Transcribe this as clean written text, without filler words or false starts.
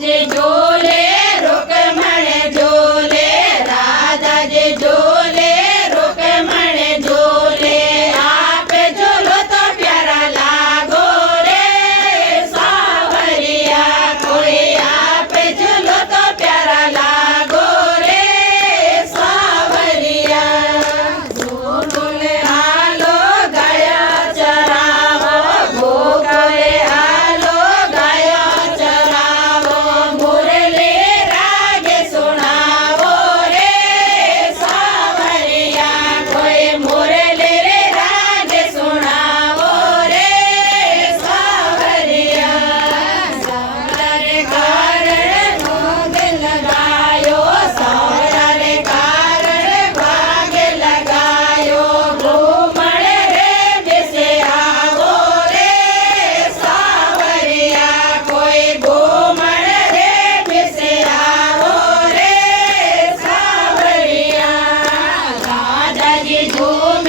जी झूले रुक्मण झूले राधा जी झूले रुक्मण झूले आप झूलो तो प्यारा लागो रे सावरिया कोई आप झूलो तो प्यारा लागो रे सावरिया झूले हालो गाया चरावो गोकुले हालो गाया चरावो मुरली रागे सुनावो रे सावरिया कोई मुरली रागे सुनावो रे सावरिया सावरे कारण भोग लगायो सावरे कारण भाग लगायो घूमण रे बेसे आवो रे सावरिया कोई घूमण रे बेसे आवो रे सावरिया राधा जी झूम